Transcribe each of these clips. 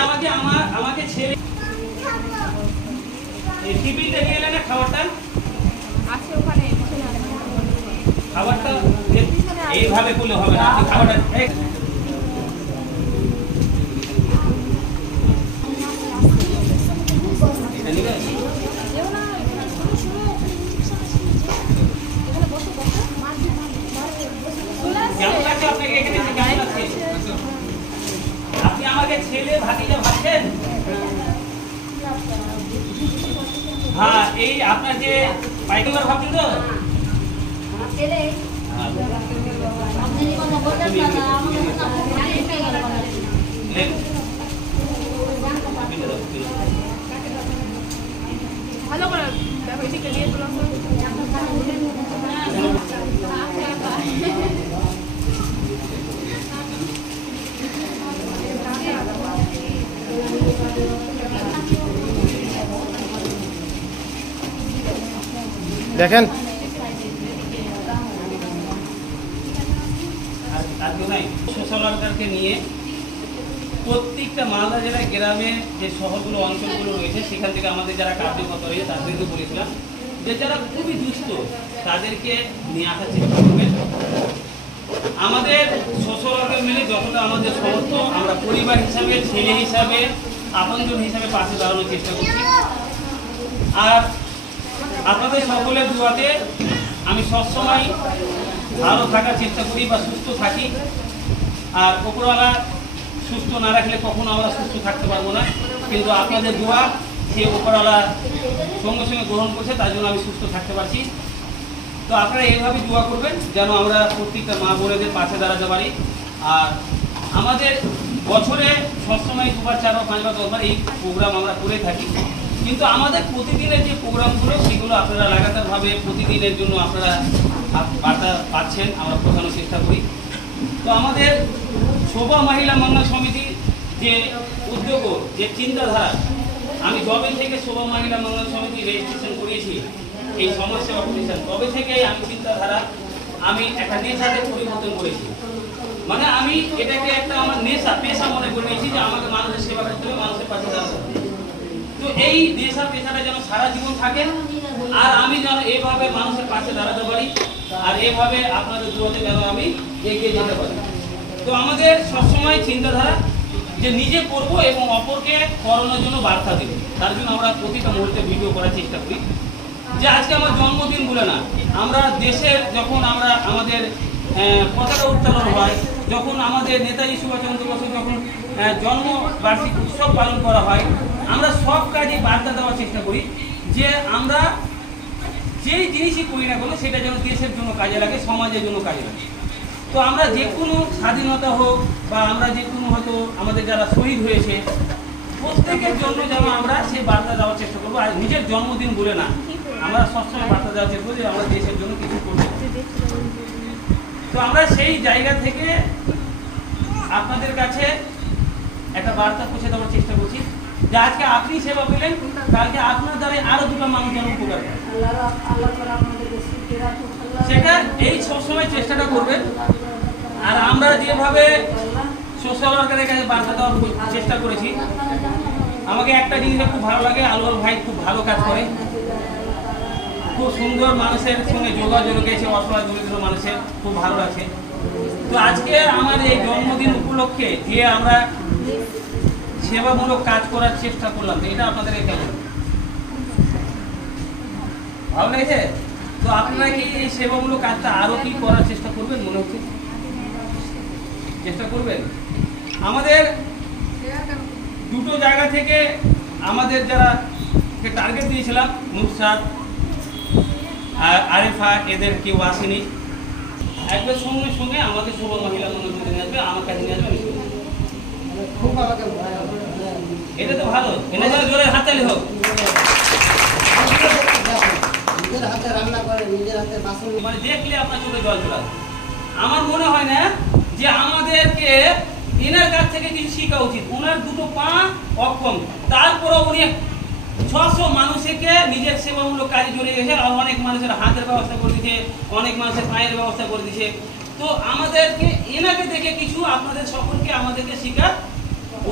আপনি আমাকে ছেড়ে এই টিফিনটা নিয়ে এলেন না, খাবারটা আছে ওখানে, খাবারটা এইভাবে করলে হবে না। আপনি খাবারটা আপনি আমাকে ছেলে ভাতিজা ভাবছেন? হ্যাঁ, এই আপনার যে পাইকার ভাবছেন তো ভালো করে দেখো এদিকে নিয়ে চলো। দেখেন সোশ্যাল ওয়ার্কারকে নিয়ে প্রত্যেকটা মালদা জেলায় গ্রামে যে শহরগুলো অঞ্চলগুলো রয়েছে সেখান থেকে আমাদের যারা কার্যকর্তা রয়েছে তাদেরকে বলেছিলাম যে যারা খুবই দুস্থ তাদেরকে নিয়ে আসার চেষ্টা করবেন। আমাদের সোশ্যাল ওয়ার্কার মিলে যতটা আমাদের সমর্থ আমরা পরিবার হিসাবে, ছেলে হিসাবে, আপনজন হিসাবে পাশে দাঁড়ানোর চেষ্টা করছি। আর আপনাদের সকলের দুয়াতে আমি সবসময় ভালো থাকার চেষ্টা করি বা সুস্থ থাকি। আর উপরওয়ালা সুস্থ না রাখলে কখনো আমরা সুস্থ থাকতে পারবো না, কিন্তু আপনাদের দোয়া সে উপরওয়ালা সঙ্গে সঙ্গে গ্রহণ করছে, তার জন্য আমি সুস্থ থাকতে পারছি। তো আপনারা এইভাবে দোয়া করবেন যেন আমরা প্রত্যেকটা মা বোনেদের পাশে দাঁড়াতে পারি। আর আমাদের বছরে সবসময় 2বার 4বার 5বার 10বার এই প্রোগ্রাম আমরা করে থাকি, কিন্তু আমাদের প্রতিদিনের যে প্রোগ্রামগুলো সেগুলো আপনারা লাগাতারভাবে প্রতিদিনের জন্য আপনারা বার্তা পাচ্ছেন, আমরা পৌঁছানোর চেষ্টা করি। তো আমাদের শোভা মহিলা মঙ্গল সমিতি যে উদ্যোগ, যে চিন্তাধারা, আমি যবে থেকে শোভা মহিলা মঙ্গল সমিতি রেজিস্ট্রেশন করিয়েছি এই সমাজসেবা প্রতিষ্ঠান, তবে থেকেই আমি চিন্তাধারা আমি একটা নেশাতে পরিবর্তন করেছি। মানে আমি এটাকে একটা আমার নেশা, পেশা মনে করে নিয়েছি যে আমাকে মানুষের সেবা করতে হবে, মানুষের পাশে দাঁড়াতে হবে। তো এই নেশা পেশাটা যেন সারা জীবন থাকে, আর আমি যেন এইভাবে মানুষের পাশে দাঁড়াতে পারি, আর এইভাবে আপনাদের দূরতে যেন আমি এগিয়ে যেতে পারি। তো আমাদের সবসময় চিন্তাধারা যে নিজে করবো এবং অপরকে করানোর জন্য বার্তা দেব। তার জন্য আমরা প্রতিটা মুহূর্তে ভিডিও করার চেষ্টা করি। যে আজকে আমার জন্মদিন বলে না, আমরা দেশের যখন আমরা আমাদের পতাকা উত্তোলন হয়, যখন আমাদের নেতাজি সুভাষচন্দ্র বসু যখন জন্মবার্ষিকী উৎসব পালন করা হয়, আমরা সব কাজে বার্তা দেওয়ার চেষ্টা করি যে আমরা যেই জিনিসই করি না কেন সেটা যেন দেশের জন্য কাজে লাগে, সমাজের জন্য কাজে লাগে। তো আমরা যে কোনো স্বাধীনতা হোক বা আমরা যে কোনো হয়তো আমাদের যারা শহীদ হয়েছে প্রত্যেকের জন্য যেন আমরা সেই বার্তা দেওয়ার চেষ্টা করবো। আর নিজের জন্মদিন বলে না, আমরা সবসময় বার্তা দেওয়ার চেষ্টা করি যে আমরা দেশের জন্য কিছু করবো। তো আমরা সেই জায়গা থেকে আপনাদের কাছে একটা বার্তা পৌঁছে দেওয়ার চেষ্টা করছি যে আজকে আপনি সেবা পেলেন, কালকে আপনার দ্বারা আরো 2টা মানুষ যেন উপকার পায়, সেটা এই সবসময় চেষ্টাটা করবেন। আর আমরা যেভাবে সোশ্যাল ওয়ার্কারের কাছে বার্তা দেওয়ার চেষ্টা করেছি, আমাকে একটা জিনিসে খুব ভালো লাগে, আলওয়াল ভাই খুব ভালো কাজ করে, খুব সুন্দর মানুষের সঙ্গে যোগাযোগ রেখেছে, অসহায় দরিদ্র মানুষের খুব ভালো আছে। তো আজকে আমার এই জন্মদিন উপলক্ষে যে আমরা সেবামূলক কাজ করার চেষ্টা করলাম, এটা আপনাদের কেমন ভালো লেগেছে? তো আপনারা কি এই সেবামূলক কাজটা আরো কি করার চেষ্টা করবেন? মনে হচ্ছে চেষ্টা করবেন। আমাদের 2টো জায়গা থেকে আমাদের যারা টার্গেট দিয়েছিলাম, নুসরাত আর আরিফা, এদের কেউ আসেনি। একবার সঙ্গে সঙ্গে আমাদের শোভা মহিলা মঙ্গল সমিতি নিয়ে আসবে, আমার কাছে নিয়ে আসবে, এটা তো ভালো। এনে যেন জোরে হাততালি হোক। মানে দেখলে আপনার চোখে জল চলে আসবে। আমার মনে হয় না যে আমাদেরকে এনার কাছ থেকে কিছু শেখা উচিত। ওনার 2টো পা অক্ষম, তারপরে উনি 600 মানুষকে নিজের সেবামূলক কাজে জড়িয়ে গেছে, আর অনেক মানুষের হাতের ব্যবস্থা করে দিয়েছে, অনেক মানুষের পায়ের ব্যবস্থা করে দিয়েছে। তো আমাদেরকে এনাকে দেখে কিছু আপনাদের সকলকে আমাদেরকে শেখা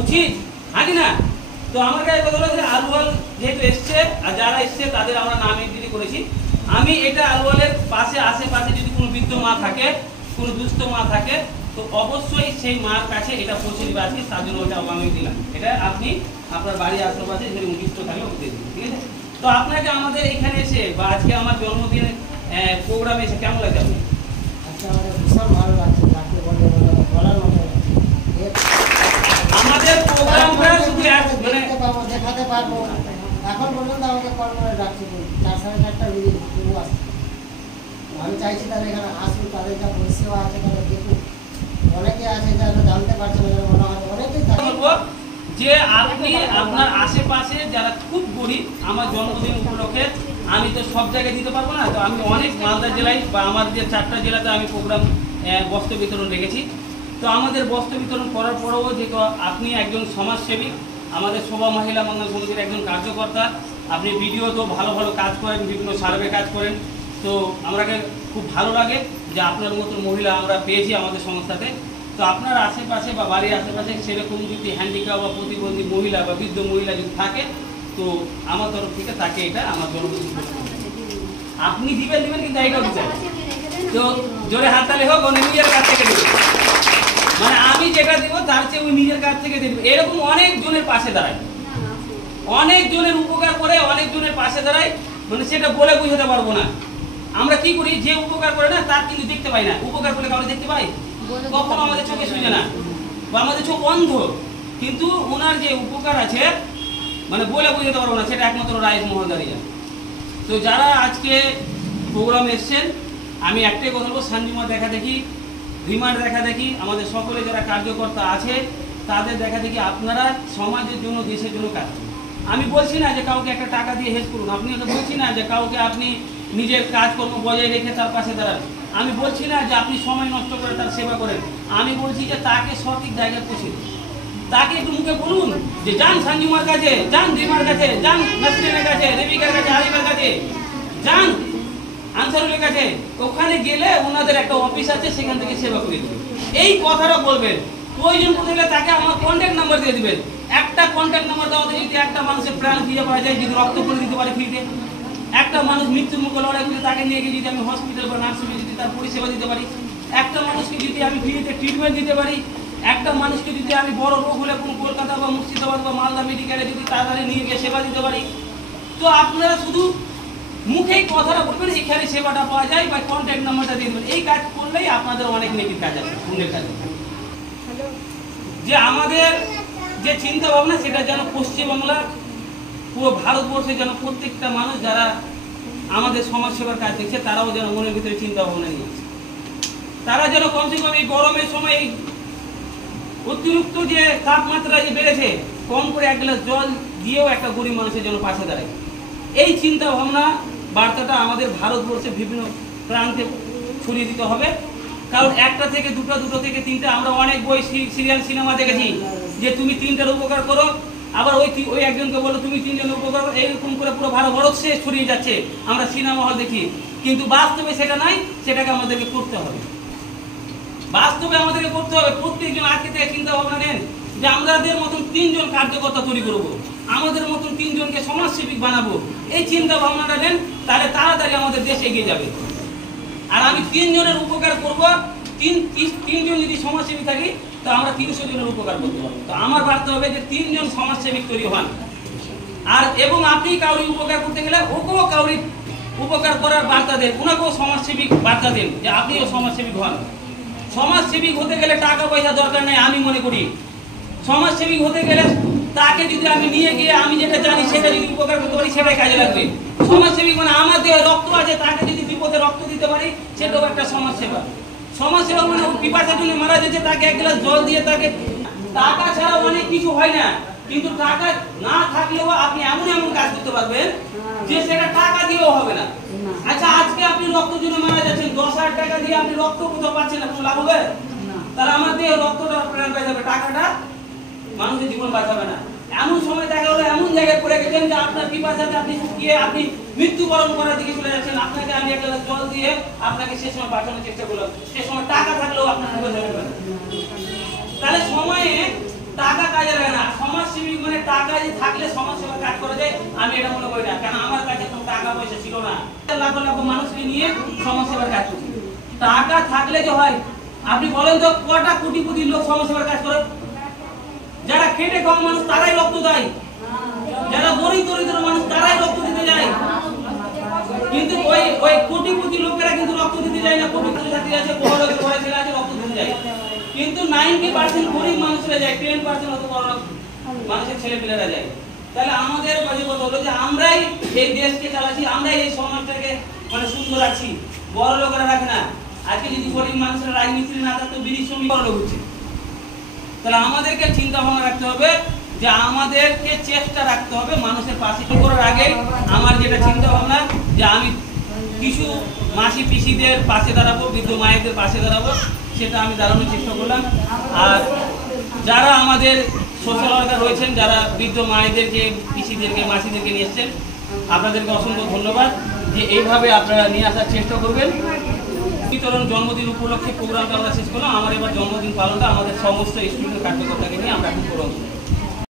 উচিত। হাঁটি না। তো আমার কাছে কথা হলো যে আলুয়াল যেহেতু এসছে আর যারা এসছে তাদের আমরা নাম এন্ট্রি করেছি। আমি এটা আলুয়ালের পাশে আশেপাশে যদি কোনো বৃদ্ধ মা থাকে, কোনো দুস্থ মা থাকে, তো অবশ্যই সেই মার কাছে এটা পৌঁছে দিবে আজকে, তার জন্য ওটা আমি দিলাম। এটা আপনি আপনার বাড়ির আশেপাশে যদি উদ্দিষ্ট থাকে ওকে দিয়ে দিন, ঠিক আছে? তো আপনাকে আমাদের এখানে এসে বা আজকে আমার জন্মদিনের প্রোগ্রামে এসে কেমন লাগে আপনি? আচ্ছা, আমাদের ভীষণ ভালো লাগছে, যাকে বলে বলার মতো না। আমাদের প্রোগ্রামটা শুধু মানে দেখতে পাবো, দেখাতে পারবো। এখন পর্যন্ত আমাকে কল করে ডাকছে, 4-4:30 রুগী আসছে। আমি চাইছি তারা এখানে আসুন, তাদের যা পরিষেবা আছে তারা দেখুন। অনেকে আছে যারা জানতে পারছে না, মনে হয় অনেকেই থাকে। বলবো যে আপনি আপনার আশেপাশে যারা খুব গরিব, আমার জন্মদিন উপলক্ষে আমি তো সব জায়গায় দিতে পারবো না, তো আমি অনেক মালদা জেলায় বা আমার যে 4টা জেলাতে আমি প্রোগ্রাম বস্ত্র বিতরণ রেখেছি। তো আমাদের বস্ত্র বিতরণ করার পরেও যেহেতু আপনি একজন সমাজসেবী, আমাদের শোভা মহিলা মঙ্গল সমিতির একজন কার্যকর্তা, আপনি ভিডিও তো ভালো ভালো কাজ করেন, বিভিন্ন সার্ভে কাজ করেন, তো আমাকে খুব ভালো লাগে যে আপনার মতন মহিলা আমরা পেয়েছি আমাদের সংস্থাতে। তো আপনার আশেপাশে বা বাড়ির আশেপাশে সেরকম যদি হ্যান্ডিক্যাপ বা প্রতিবন্ধী মহিলা বা বৃদ্ধ মহিলা যদি থাকে, তো আমার তরফ থেকে তাকে এটা আমার জন্মদিন আপনি দিবেন কিন্তু এইটাও দিবেন। তো জোরে হাততালি হোক, ও নিজের কাছ থেকে দেবে, মানে আমি যেটা দিব তার চেয়ে ওই নিজের কাছ থেকে দেবে। এরকম অনেক জনের পাশে দাঁড়ায়, অনেক জনের উপকার করে, অনেক জনের পাশে দাঁড়ায়, মানে সেটা বলে বুঝাতে পারবো না। আমরা কি করি, যে উপকার করে না তার কিন্তু দেখতে পাই না, উপকার করলে কাউকে দেখতে পাই কখনো, আমাদের চোখে শুনে না বা আমাদের চোখ অন্ধ, কিন্তু ওনার যে উপকার আছে মানে বলে বুঝাতে পারবো না, সেটা একমাত্র রাইজ মহোদয়া। তো যারা আজকে প্রোগ্রামে এসছেন, আমি একটাই কথা বলবো, সানজিমা দেখা দেখি, রিমান্ড দেখা দেখি, আমাদের সকলে যারা কার্যকর্তা আছে তাদের দেখা দেখি আপনারা সমাজের জন্য, দেশের জন্য কাজ করুন। আমি বলছি না যে কাউকে একটা টাকা দিয়ে হেল্প করুন, আপনি বলছি না যে কাউকে আপনি নিজের কাজকর্ম বজায় রেখে তার পাশে দাঁড়ান, আমি বলছি না যে আপনি সময় নষ্ট করে তার সেবা করেন, আমি বলছি যে তাকে সঠিক জায়গায় পৌঁছে দিন। তাকে একটু মুখে বলুন যে যান সানজিমার কাছে, যান রিমার কাছে, যান নাসরিনের কাছে, রেবিকার কাছে, আরিফের কাছে, যান আনসারুলের কাছে। ওখানে গেলে ওনাদের একটা অফিস আছে, সেখান থেকে সেবা করে দেবেন, এই কথাটা বলবেন। প্রয়োজন পড়ে গেলে তাকে আমার কন্ট্যাক্ট নাম্বার দিয়ে দিবেন। একটা কন্ট্যাক্ট নাম্বার দেওয়াতে যদি একটা মানুষের প্রাণ ফিরে পাওয়া যায়, যদি রক্ত করে দিতে পারে ফ্রিতে, একটা মানুষ মৃত্যুর মুখে লড়াই করে তাকে নিয়ে গিয়ে যদি আমি হসপিটাল বা নার্সিংয়ে যদি তার পরিষেবা দিতে পারি, একটা মানুষকে যদি আমি ফ্রিতে ট্রিটমেন্ট দিতে পারি, একটা মানুষকে যদি আমি বড় রোগ হলে কোনো কলকাতা বা মুর্শিদাবাদ বা মালদা মেডিকেলে যদি তাড়াতাড়ি নিয়ে গিয়ে সেবা দিতে পারি, তো আপনারা শুধু মুখেই কথাটা বলবেন এখানে সেবাটা পাওয়া যায় বা কন্ট্যাক্ট নাম্বারটা দিয়ে দেবেন। এই কাজ করলেই আপনাদের অনেক নেকির কাজ আছে, পুণ্যের কাজ আছে। যে আমাদের যে চিন্তা ভাবনা, সেটা যেন পশ্চিমবাংলা, পুরো ভারতবর্ষে যেন প্রত্যেকটা মানুষ যারা আমাদের সমাজ সেবার কাজ দেখছে, তারাও যেন মনের ভিতরে চিন্তা ভাবনা নিয়ে আসে। তারা যেন কমসে কম এই গরমের সময়, এই অতিরিক্ত যে তাপমাত্রা যে বেড়েছে, কম করে 1 গ্লাস জল দিয়েও একটা গরিব মানুষের জন্য পাশে দাঁড়ায়। এই চিন্তা ভাবনা বার্তাটা আমাদের ভারতবর্ষের বিভিন্ন প্রান্তে ছড়িয়ে দিতে হবে। কারণ 1টা থেকে 2টা, 2টো থেকে 3টা, আমরা অনেক বই, সিরিয়াল, সিনেমা দেখেছি যে তুমি 3টার উপকার করো, আবার ওই একজনকে বলো তুমি 3জনের উপকার করো, এইরকম করে পুরো ভারতবর্ষে ছড়িয়ে যাচ্ছে। আমরা সিনেমা হল দেখি, কিন্তু বাস্তবে সেটা নাই, সেটাকে আমাদেরকে করতে হবে। বাস্তবে আমাদেরকে করতে হবে। প্রত্যেকজন আজকে থেকে চিন্তা ভাবনা নেন যে আমাদের মতন 3জন কার্যকর্তা তৈরি করবো, আমাদের মতন 3জনকে সমাজসেবিক বানাবো। এই চিন্তা ভাবনাটা নেন, তাহলে তাড়াতাড়ি আমাদের দেশ এগিয়ে যাবে। আর আমি 3জনের উপকার করবো, 3জন যদি সমাজসেবী থাকি, তো আমরা 300 জনের উপকার করতে পারবো। তো আমার বাড়তে হবে যে 3জন সমাজসেবিক তৈরি হন। আর এবং আপনি কাউরি উপকার করতে গেলে ওকেও কাউরি উপকার করার বার্তা দেন, ওনাকেও সমাজসেবিক বার্তা দেন যে আপনিও সমাজসেবিক হন। সমাজসেবিক হতে গেলে টাকা পয়সা দরকার নেই, আমি মনে করি। সমাজসেবিক হতে গেলে তাকে যদি আমি নিয়ে গিয়ে আমি যেটা জানি সেটা যদি উপকার করতে পারি, সেটাই কাজে লাগবে। সমাজসেবিক মানে আমার দেহে রক্ত আছে, তাকে যদি বিপদে রক্ত দিতে পারি, সেটাও একটা সমাজসেবা। সমাজসেবা মানে পিপাসার জন্য মারা যাচ্ছে, তাকে 1 গ্লাস জল দিয়ে, তাকে টাকা ছাড়া অনেক কিছু হয় না। কিন্তু টাকা না থাকলেও আপনি এমন এমন কাজ করতে পারবেন যে সেটা টাকা দিয়েও হবে না। আচ্ছা, আজকে আপনি রক্তের জন্য মারা যাচ্ছেন, 10,000 টাকা দিয়ে আপনি রক্ত কোথাও পাচ্ছেন না, কোনো লাভ হবে? তাহলে আমার দেহে রক্তটা প্রাণ পাই যাবে, টাকাটা মানুষের জীবন বাঁচাবে না। এমন সময় দেখা হলো এমন জায়গায় পড়ে গেছেন যে আপনার পিপাসাতে আপনি শুকিয়ে আপনি মৃত্যুবরণ করার দিকে চলে যাচ্ছেন। আপনাকে আমি 1 গ্লাস জল দিয়ে আপনাকে সে সময় বাঁচানোর চেষ্টা করলাম, সে সময় টাকা থাকলেও আপনার জীবন যাবে না। তাহলে সময়ে টাকা কাজে লাগে না। সমাজসেবী কাছে থাকলে সমাজসেবা কাজ করা যায় আমি এটা মনে করি না, কারণ আমার কাছে কোনো টাকা পয়সা ছিল না। লাখ লাখ মানুষকে নিয়ে সমাজসেবার কাজ করছি। টাকা থাকলে যে হয়, আপনি বলেন তো কটা কোটি কোটি লোক সমাজসেবার কাজ করে? যারা খেটে খাওয়া মানুষ তারাই রক্ত দেয়, যারা গরিব দরিদ্র মানুষ তারাই রক্ত দিতে যায়। কিন্তু ওই ওই কোটি কোটি লোকেরা কিন্তু রক্ত দিতে যায় না। কোটি কোটি ছাত্রী আছে, বড় লোকের ঘরে ছেলে আছে, রক্ত দিতে যায়। কিন্তু 90% গরিব মানুষরা যায়, 10% হয়তো বড় মানুষের ছেলেপেলেরা যায়। তাহলে আমাদের কাজে কথা হলো যে আমরাই এই দেশকে চালাচ্ছি, আমরাই এই সমাজটাকে মানে সুন্দর রাখছি, বড় লোকেরা রাখে না। আজকে যদি গরিব মানুষের রাজনীতি না থাকতো, বিড়ি শ্রমিক বড় লোক হচ্ছে। তাহলে আমাদেরকে চিন্তা ভাবনা রাখতে হবে যে আমাদেরকে চেষ্টা রাখতে হবে মানুষের পাশে করার আগে আমার যেটা চিন্তা ভাবনা যে আমি কিছু মাসি পিসিদের পাশে দাঁড়াবো, বৃদ্ধ মায়েদের পাশে দাঁড়াবো, সেটা আমি দাঁড়ানোর চেষ্টা করলাম। আর যারা আমাদের সোশ্যাল ওয়ার্কার রয়েছেন, যারা বৃদ্ধ মায়েদেরকে, পিসিদেরকে, মাসিদেরকে নিয়ে এসছেন, আপনাদেরকে অসংখ্য ধন্যবাদ যে এইভাবে আপনারা নিয়ে আসার চেষ্টা করবেন। বিতরণ জন্মদিন উপলক্ষে প্রোগ্রামটা আমরা শেষ করলাম। আমার এবার জন্মদিন পালনটা আমাদের সমস্ত স্টুডেন্ট কার্যকর্তাকে নিয়ে আমরা এখন করব।